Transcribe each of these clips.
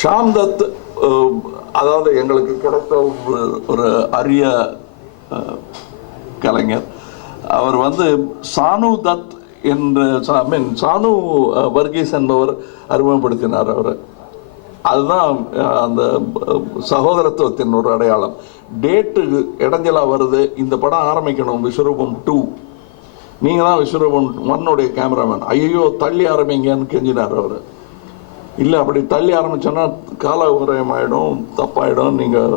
ஷாம் தத் அதாவது எங்களுக்கு கிடைத்த ஒரு அரிய கலைஞர். அவர் வந்து சானு தத் என்ற சானு வர்கீஸ் என்பவர் அறிமுகப்படுத்தினார். அவர் அதுதான் அந்த சகோதரத்துவத்தின் ஒரு அடையாளம். டேட்டு இடைஞ்சலாக வருது, இந்த படம் ஆரம்பிக்கணும் விஸ்வரூபம் 2, நீங்கள் தான் விஸ்வரூபம் 1 கேமராமேன். ஐயோ தள்ளி ஆரம்பிங்கன்னு கெஞ்சினார் அவர். இல்லை அப்படி தள்ளி ஆரம்பித்தோன்னா கால உரையம் ஆகிடும், தப்பாயிடும், நீங்கள்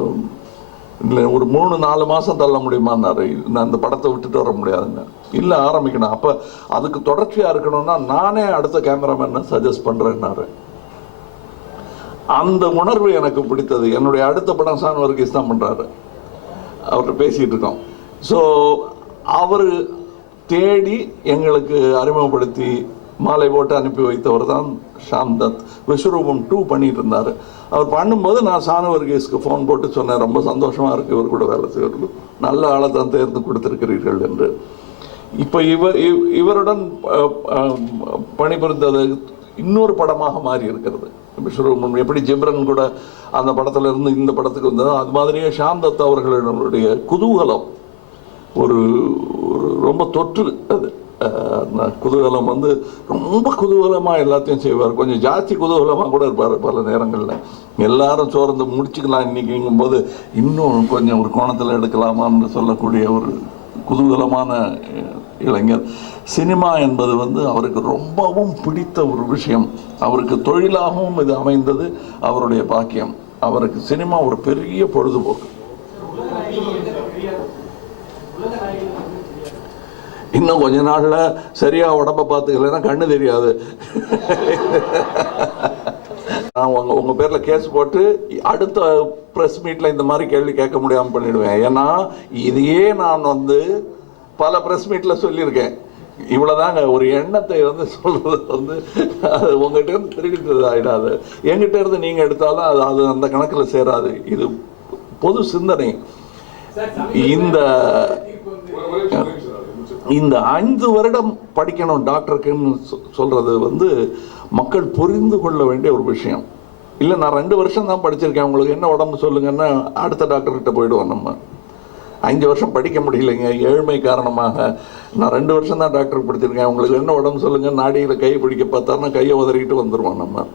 இல்லை ஒரு 3-4 மாதம் தள்ள முடியுமான்னாரு. நான் அந்த படத்தை விட்டுட்டு வர முடியாதுங்க. இல்லை ஆரம்பிக்கணும், அப்போ அதுக்கு தொடர்ச்சியாக இருக்கணும்னா நானே அடுத்த கேமராமேனை சஜஸ்ட் பண்ணுறேன்னாரு. அந்த உணர்வு எனக்கு பிடித்தது. என்னுடைய அடுத்த படம் சான் வர்கீஸ் தான் பண்ணுறாரு, அவர்கிட்ட பேசிகிட்டு இருக்கோம். ஸோ அவர் தேடி எங்களுக்கு அறிமுகப்படுத்தி மாலை போட்டு அனுப்பி வைத்தவர் தான் ஷாம் தத். விஸ்வரூபம் 2 பண்ணிட்டு இருந்தார். அவர் பண்ணும்போது நான் சானு வர்கீஸ்க்கு ஃபோன் போட்டு சொன்னேன், ரொம்ப சந்தோஷமாக இருக்குது இவர் கூட வேலை செய்வது, நல்ல ஆளை தான் தேர்ந்து கொடுத்துருக்கிறீர்கள் என்று. இப்போ இவருடன் பணிபுரிந்தது இன்னொரு படமாக மாறி இருக்கிறது விஸ்வரூபம். எப்படி ஜிப்ரன் கூட அந்த படத்துல இருந்து இந்த படத்துக்கு வந்ததோ அது மாதிரியே ஷாம் தத் அவர்களுடைய குதூகலம் ஒரு ரொம்ப தொற்று. அது குதூகலம் வந்து ரொம்ப குதூகலமாக எல்லாத்தையும் செய்வார். கொஞ்சம் ஜாஸ்தி குதூகலமாக கூட இருப்பார் பல நேரங்களில். எல்லாரும் சோர்ந்து முடிச்சுக்கலாம் இன்னைக்குங்கும் போது இன்னும் கொஞ்சம் ஒரு கோணத்தில் எடுக்கலாமான்னு சொல்லக்கூடிய ஒரு குதூகலமான இளைஞர். சினிமா என்பது வந்து அவருக்கு ரொம்பவும் பிடித்த ஒரு விஷயம். அவருக்கு தொழிலாகவும் இது அமைந்தது அவருடைய பாக்கியம். அவருக்கு சினிமா ஒரு பெரிய பொழுதுபோக்கு. இன்னும் கொஞ்ச நாள்ல சரியா உடம்ப பார்த்துக்கலைன்னா கண்ணு தெரியாது. நான் உங்க பேர்ல கேஸ் போட்டு அடுத்த பிரஸ் மீட்ல இந்த மாதிரி கேள்வி கேட்க முடியாம பண்ணிடுவேன். ஏன்னா இதையே நான் வந்து பல பிரஸ் மீட்ல சொல்லியிருக்கேன். இவ்வளவுதாங்க ஒரு எண்ணத்தை வந்து சொல்றது வந்து உங்ககிட்ட இருந்து திருடிட்டு ஆயிடாது. எங்கிட்ட இருந்து நீங்க எடுத்தாலும் அது அந்த கணக்குல சேராது. இது பொது சிந்தனை. இந்த 5 வருடம் படிக்கணும் டாக்டருக்குன்னு சொல்றது வந்து மக்கள் புரிந்து கொள்ள வேண்டிய ஒரு விஷயம். இல்லை நான் 2 வருஷம் தான் படிச்சிருக்கேன், உங்களுக்கு என்ன உடம்பு சொல்லுங்கன்னா அடுத்த டாக்டர்கிட்ட போயிடுவோம். நம்ம 5 வருஷம் படிக்க முடியலைங்க ஏழ்மை காரணமாக, நான் 2 வருஷம் தான் டாக்டருக்கு படிச்சிருக்கேன், உங்களுக்கு என்ன உடம்பு சொல்லுங்க, நாடியில் கை பிடிக்க பார்த்தாருன்னா கையை உதறிக்கிட்டு வந்துடுவோம் நம்ம.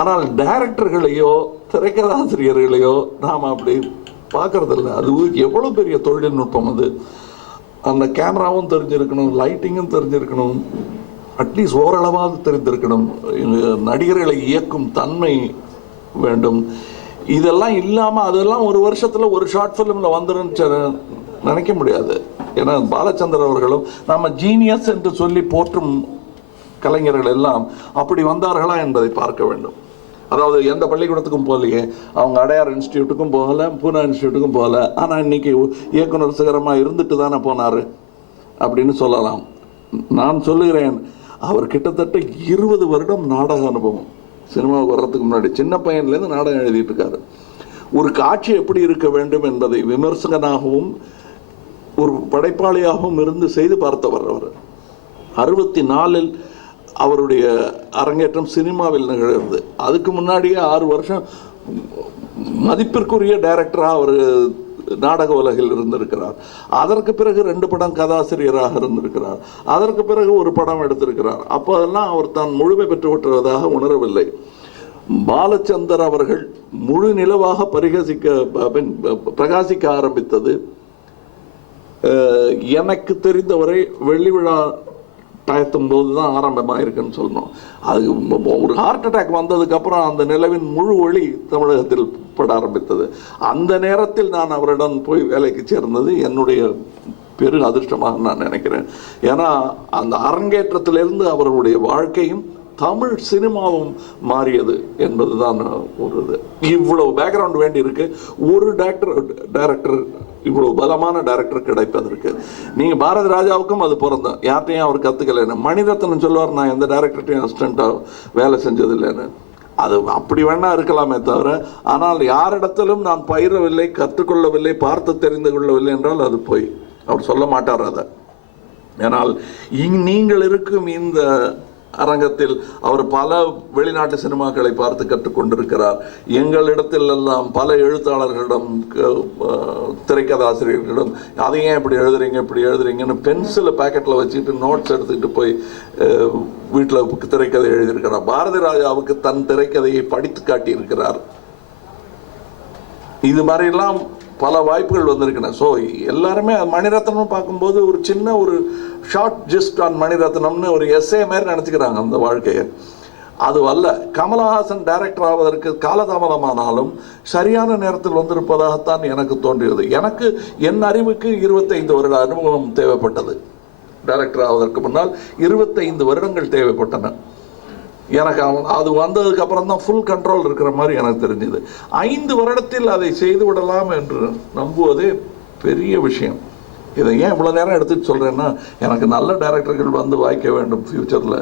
ஆனால் டைரக்டர்களையோ திரைக்கதாசிரியர்களையோ நாம் அப்படி பார்க்கறதில்ல. அது எவ்வளோ பெரிய தொழில்நுட்பம். அது அந்த கேமராவும் தெரிஞ்சிருக்கணும், லைட்டிங்கும் தெரிஞ்சிருக்கணும், அட்லீஸ்ட் ஓரளவாக தெரிந்திருக்கணும், நடிகர்களை இயக்கும் தன்மை வேண்டும். இதெல்லாம் இல்லாமல் அதெல்லாம் ஒரு வருஷத்தில் ஒரு ஷார்ட் ஃபிலிமில் வந்துருன்னு நினைக்க முடியாது. ஏன்னா பாலச்சந்தர் அவர்களும் நம்ம ஜீனியஸ் என்று சொல்லி போற்றும் கலைஞர்கள் எல்லாம் அப்படி வந்தார்களா என்பதை பார்க்க வேண்டும். அதாவது எந்த பள்ளிக்கூடத்துக்கும் போகலையே, அவங்க அடையார் இன்ஸ்டியூட்டுக்கும் போகலை, பூனா இன்ஸ்டியூட்டுக்கும் போகலை, ஆனால் இன்னைக்கு இயக்குனர் சிகரமாக இருந்துட்டு தானே போனார் அப்படின்னு சொல்லலாம். நான் சொல்லுகிறேன், அவர் கிட்டத்தட்ட 20 வருடம் நாடக அனுபவம். சினிமாவுக்கு வர்றதுக்கு முன்னாடி சின்ன பையன்லேருந்து நாடகம் எழுதிட்டு இருக்காரு. ஒரு காட்சி எப்படி இருக்க வேண்டும் என்பதை விமர்சகனாகவும் ஒரு படைப்பாளியாகவும் இருந்து செய்து பார்த்தவர் அவர். 64 அவருடைய அரங்கேற்றம் சினிமாவில் நிகழ்ந்தது. அதுக்கு முன்னாடியே 6 வருஷம் மதிப்பிற்குரிய டைரக்டராக அவர் நாடக உலகில் இருந்திருக்கிறார். அதற்கு பிறகு 2 படம் கதாசிரியராக இருந்திருக்கிறார். அதற்கு பிறகு ஒரு படம் எடுத்திருக்கிறார். அப்போதெல்லாம் அவர் தான் முழுமை பெற்று விட்டுவதாக உணரவில்லை. பாலச்சந்தர் அவர்கள் முழு நிலவாக பிரகாசிக்க ஆரம்பித்தது எனக்கு தெரிந்தவரை வெள்ளி விழா டயத்தும் போது தான் ஆரம்பமாக இருக்குன்னு சொல்லணும். அது ஒரு ஹார்ட் அட்டாக் வந்ததுக்கப்புறம் அந்த நிலவின் முழு ஒளி தமிழகத்தில் பட ஆரம்பித்தது. அந்த நேரத்தில் நான் அவரிடம் போய் வேலைக்கு சேர்ந்தது என்னுடைய பெரு அதிர்ஷ்டமாக நான் நினைக்கிறேன். ஏன்னா அந்த அரங்கேற்றத்திலிருந்து அவருடைய வாழ்க்கையும் தமிழ் சினிமாவும் மாறியது என்பதுதான் ஒரு இது. இவ்வளவு பேக்ரவுண்ட் வேண்டி இருக்கு ஒரு டைரக்டர் இவ்வளவு பலமான டைரக்டர் கிடைப்பதற்கு. நீங்க பாரதி ராஜாவுக்கும் அது பிறந்தோம், யார்ட்டையும் அவர் கத்துக்கலைன்னு. மணிரத்னம் சொல்லுவார், நான் எந்த டைரக்டர்ட்டையும் அசிஸ்டண்டா வேலை செஞ்சது இல்லைன்னு. அது அப்படி வேணா இருக்கலாமே தவிர, ஆனால் யாரிடத்திலும் நான் பயிரவில்லை, கற்றுக்கொள்ளவில்லை, பார்த்து தெரிந்து கொள்ளவில்லை என்றால் அது போய் அவர் சொல்ல மாட்டார் அதை. ஆனால் நீங்கள் இருக்கும் இந்த அரங்கத்தில் அவர் பல வெளிநாட்டு சினிமாக்களை பார்த்து கற்றுக்கொண்டிருக்கிறார். எங்களிடத்தில் எல்லாம் பல எழுத்தாளர்களிடம், திரைக்கதாசிரியர்களிடம் அதை ஏன் இப்படி எழுதுறீங்கன்னு பென்சிலை பேக்கெட்டில் வச்சுட்டு நோட்ஸ் எடுத்துக்கிட்டு போய் வீட்டில் திரைக்கதை எழுதியிருக்கிறார். பாரதி ராஜாவுக்கு தன் திரைக்கதையை படித்து காட்டியிருக்கிறார். இது மாதிரிலாம் பல வாய்ப்புகள் வந்திருக்கின்றன. ஸோ எல்லாருமே மணிரத்னம் பார்க்கும்போது ஒரு சின்ன ஒரு ஷார்ட் ஜிஸ்ட் ஆன் மணிரத்னம்னு ஒரு எஸ்ஏ மாதிரி நினச்சிக்கிறாங்க அந்த வாழ்க்கையை. அது அல்ல. கமலஹாசன் டைரக்டர் ஆவதற்கு காலதாமதமானாலும் சரியான நேரத்தில் வந்திருப்பதாகத்தான் எனக்கு தோன்றியது. எனக்கு என் அறிவுக்கு 25 வருட அனுபவம் தேவைப்பட்டது. டைரக்டர் ஆவதற்கு முன்னால் 25 வருடங்கள் தேவைப்பட்டன. எனக்கு அது வந்ததுக்கு அப்புறம் தான் ஃபுல் கண்ட்ரோல் இருக்கிற மாதிரி எனக்கு தெரிஞ்சது. 5 வருடத்தில் அதை செய்து விடலாம் என்று நம்புவதே பெரிய விஷயம். இதை ஏன் இவ்வளோ நேரம் எடுத்துட்டு சொல்கிறேன்னா, எனக்கு நல்ல டைரக்டர்கள் வந்து வாய்க்க வேண்டும் ஃபியூச்சரில்.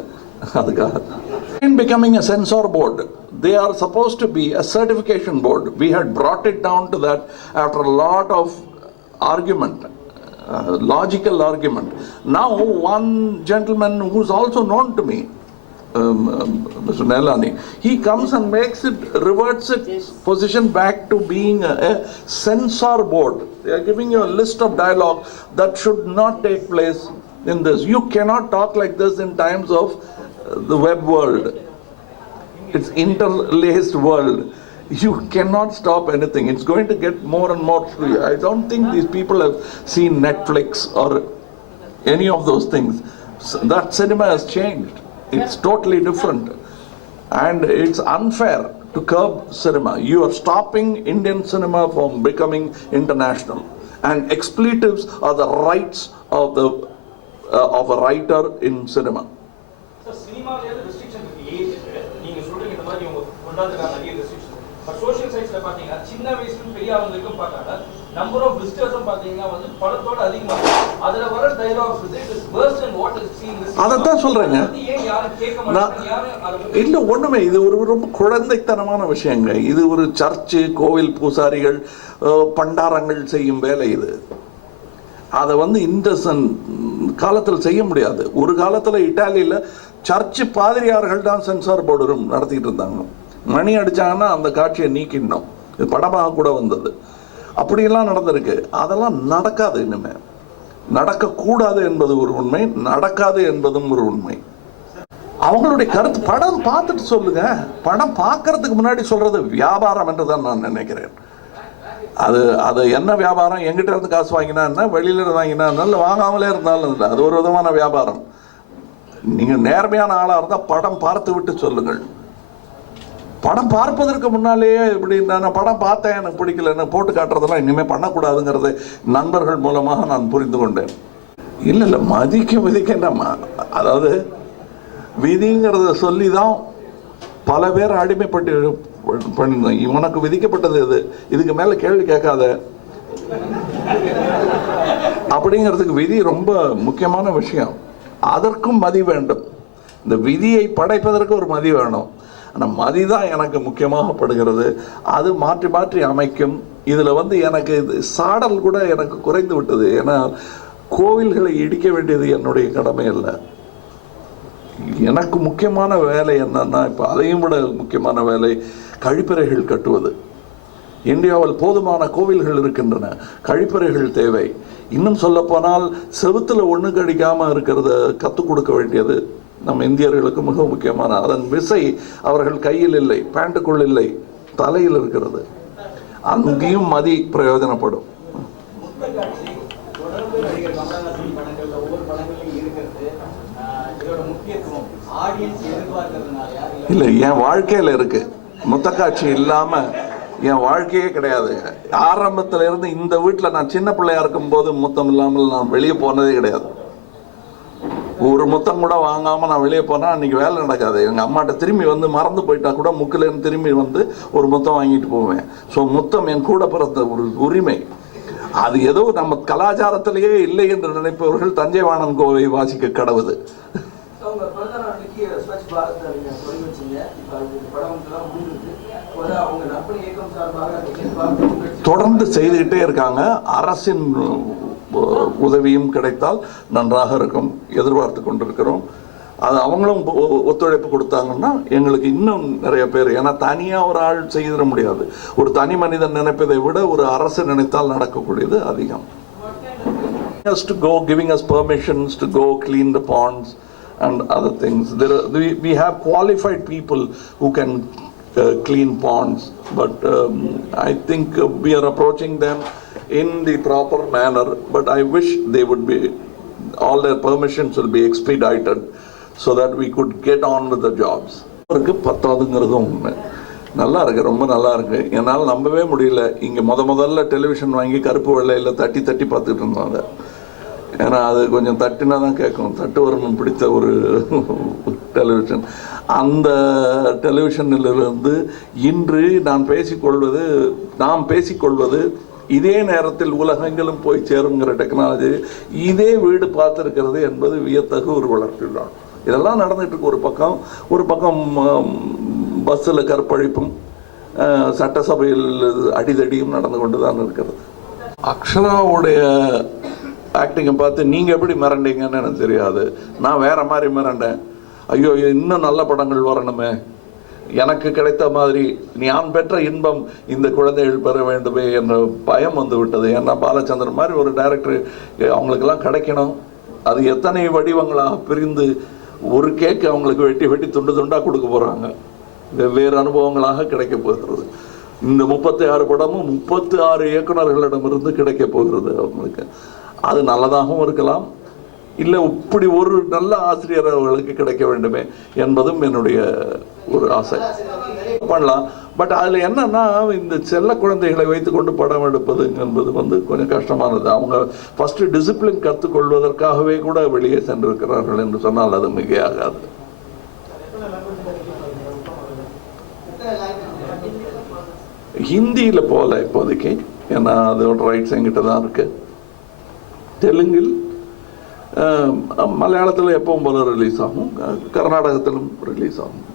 அதுக்காக becoming a censor board, they are supposed to be a certification board. We had brought it down to that after a lot of argument, logical argument. Now one gentleman who's also known to me, Mr. Nelani, he comes and reverts its position back to being a censor board. They are giving you a list of dialogue that should not take place in this. You cannot talk like this in times of the web world. It's interlaced world. You cannot stop anything. It's going to get more and more free. I don't think these people have seen Netflix or any of those things. That cinema has changed. It's totally different, and it's unfair to curb cinema. You are stopping Indian cinema from becoming international, and expletives are the rights of a writer in cinema. So cinema le restriction age neenga solreenga indha mari unga kondaadukana nariya restriction, but social sites la pathinga chinna vayasula periyavanga paakala number of visitors pathinga vandu padathoda adhigama adula vara dialogues with it is worse than what is seen this. அதான் சொல்றேங்க. ஏன் யாரும் கேட்க மாட்டாங்க? யாரும் இல்ல ஒண்ணுமே. இது ஒரு ரொம்ப குழந்தைத்தனமான விஷயங்க. இது ஒரு சர்ச்சு, கோவில் பூசாரிகள், பண்டாரங்கள் செய்யும் வேலை இது. அதை இந்த காலத்தில் செய்ய முடியாது. ஒரு காலத்தில் இட்டாலியில் சர்ச்சு பாதிரியார்கள் தான் சென்சார் போர்டு ரூம் நடத்திட்டு இருந்தாங்க. மணி அடிச்சாங்கன்னா அந்த காட்சியை நீக்கிடணும். இது படமாக கூட வந்தது. அப்படியெல்லாம் நடந்திருக்கு. அதெல்லாம் நடக்காது. இனிமே நடக்கக்கூடாது என்பது ஒரு உண்மை, நடக்காது என்பதும் ஒரு உண்மை. அவங்களுடைய கருத்து படம் பார்த்துட்டு சொல்லுங்க. படம் பார்க்கறதுக்கு முன்னாடி சொல்றது வியாபாரம் என்று தான் நான் நினைக்கிறேன். அது என்ன வியாபாரம்? எங்கிட்ட இருந்து காசு வாங்கினா என்ன, வெளியில இருந்து வாங்கினா என்ன, இல்லை வாங்காமலே இருந்தாலும் இல்லை, அது ஒரு விதமான வியாபாரம். நீங்க நேர்மையான ஆளா இருந்தா படம் பார்த்து விட்டு சொல்லுங்கள். படம் பார்ப்பதற்கு முன்னாலேயே இப்படி நான் படம் பார்த்தேன் எனக்கு பிடிக்கலன்னு போட்டு காட்டுறதெல்லாம் இனிமேல் பண்ணக்கூடாதுங்கிறது நண்பர்கள் மூலமாக நான் புரிந்து கொண்டேன். இல்லை மதிக்க நம்ம அதாவது விதிங்கிறத சொல்லி தான் பல பேர் அடிமைப்பட்டு பண்ணிருந்தோம். இவனுக்கு விதிக்கப்பட்டது இது, இதுக்கு மேலே கேள்வி கேட்காத அப்படிங்கிறதுக்கு விதி ரொம்ப முக்கியமான விஷயம். அதற்கும் மதி வேண்டும். இந்த விதியை படைப்பதற்கு ஒரு மதி வேணும். ஆனால் மதி தான் எனக்கு முக்கியமாக படுகிறது. அது மாற்றி மாற்றி அமைக்கும். இதில் எனக்கு இது சாடல் கூட எனக்கு குறைந்து விட்டது. ஏன்னா கோவில்களை இடிக்க வேண்டியது என்னுடைய கடமை இல்லை. எனக்கு முக்கியமான வேலை என்னன்னா, இப்போ அதையும் விட முக்கியமான வேலை கழிப்பறைகள் கட்டுவது. இந்தியாவில் போதுமான கோவில்கள் இருக்கின்றன, கழிப்பறைகள் தேவை. இன்னும் சொல்ல போனால் செவுத்துல ஒண்ணு கடிக்காம இருக்கிறத கற்றுக் கொடுக்க வேண்டியது நம் இந்தியர்களுக்கு மிக முக்கியமான. அதன் விசை அவர்கள் கையில் இல்லை, பேண்ட்டுக்குள் இல்லை, தலையில் இருக்கிறது. அங்கேயும் மதி பிரயோஜனப்படும். இல்லை, என் வாழ்க்கையில் இருக்கு. முத்தக்காட்சி இல்லாம என் வாழ்க்கையே கிடையாது. ஆரம்பத்துல இருந்து இந்த வீட்டில் நான் சின்ன பிள்ளையா இருக்கும் போது முத்தம் இல்லாமல் நான் வெளியே போனதே கிடையாது. ஒரு முத்தம் கூட வாங்காம நான் வெளியே போனா அன்னைக்கு வேலை நடக்காது. எங்க அம்மாட்ட திரும்பி மறந்து போயிட்டா கூட முக்கிலேருந்து திரும்பி ஒரு முத்தம் வாங்கிட்டு போவேன். ஸோ முத்தம் என் கூட பிறந்த ஒரு உரிமை. அது ஏதோ நம்ம கலாச்சாரத்திலேயே இல்லை என்று நினைப்பவர்கள் தஞ்சை வாணன் கோவை வாசிக்க கடவுது. தொடர்ந்து செய்துகிட்டே இருக்காங்க. அரசின் உதவியும் கிடைத்தால் நன்றாக இருக்கும், எதிர்பார்த்து கொண்டிருக்கிறோம். அது அவங்களும் ஒத்துழைப்பு கொடுத்தாங்கன்னா எங்களுக்கு இன்னும் நிறைய பேர், ஏன்னா தனியாக ஒரு ஆள் செய்திட முடியாது. ஒரு தனி மனிதன் நினைப்பதை விட ஒரு அரசு நினைத்தால் நடக்கக்கூடியது அதிகம். To go, giving us permissions to go clean the ponds and other things. We have qualified people who can clean ponds, but I think we are approaching them in the proper manner, but I wish they would be, all their permissions will be expedited so that we could get on with the jobs. பத்தாதுங்கிறதும் உண்மை. நல்லா இருக்கு, ரொம்ப நல்லா இருக்கு. என்னால் நம்பவே முடியல. இங்கே முதல்ல டெலிவிஷன் வாங்கி கருப்பு வெள்ளையில் தட்டி பார்த்துட்டு இருந்தாங்க. ஏன்னா அது கொஞ்சம் தட்டினா தான் கேட்கும். தட்டு வரணும் பிடித்த ஒரு டெலிவிஷன். அந்த டெலிவிஷனிலிருந்து இன்று நாம் பேசிக்கொள்வது இதே நேரத்தில் உலகெங்கிலும் போய் சேருங்கிற டெக்னாலஜி இதே வீடு பார்த்துருக்கிறது என்பது வியத்தகு ஒரு வளர்ச்சி தான். இதெல்லாம் நடந்துட்டு இருக்கு. ஒரு பக்கம் பஸ்ஸில் கற்பழிப்பும் சட்டசபையில் அடிதடியும் நடந்து கொண்டு தான் இருக்கிறது. அக்ஷராவுடைய ஆக்டிங்கை பார்த்து நீங்கள் எப்படி மிரண்டீங்கன்னு எனக்கு தெரியாது. நான் வேற மாதிரி மிரண்டேன். ஐயோ இன்னும் நல்ல படங்கள் வரணுமே, எனக்கு கிடைத்த மாதிரி நான் பெற்ற இன்பம் இந்த குழந்தைகள் பெற வேண்டுமே என்ற பயம் வந்து விட்டது. ஏன்னா பாலச்சந்திரன் மாதிரி ஒரு டைரக்டர் அவங்களுக்கெல்லாம் கிடைக்கணும். அது எத்தனை வடிவங்களாக பிரிந்து ஒரு கேக்கு அவங்களுக்கு வெட்டி துண்டாக கொடுக்க போகிறாங்க. வெவ்வேறு அனுபவங்களாக கிடைக்க போகிறது. இந்த 36 படமும் 36 இயக்குநர்களிடமிருந்து கிடைக்க போகிறது அவங்களுக்கு. அது நல்லதாகவும் இருக்கலாம், இல்லை இப்படி ஒரு நல்ல ஆசிரியர் அவர்களுக்கு கிடைக்க வேண்டுமே என்பதும் என்னுடைய ஒரு ஆசை. பண்ணலாம். பட் அதில் என்னன்னா, இந்த செல்ல குழந்தைகளை வைத்துக்கொண்டு படம் எடுப்பது என்பது கொஞ்சம் கஷ்டமானது. அவங்க ஃபர்ஸ்ட் டிசிப்ளின் கற்றுக்கொள்வதற்காகவே கூட வெளியே சென்றிருக்கிறார்கள் என்று சொன்னால் அது மிகையாகாது. ஹிந்தியில் போல இப்போதைக்கு, ஏன்னா அதோட ரைட்ஸ் என்கிட்ட தான் இருக்கு. தெலுங்கில், மலையாளத்தில் எப்பவும் போல ரிலீஸ் ஆகும், கர்நாடகத்திலும் ரிலீஸ் ஆகும்.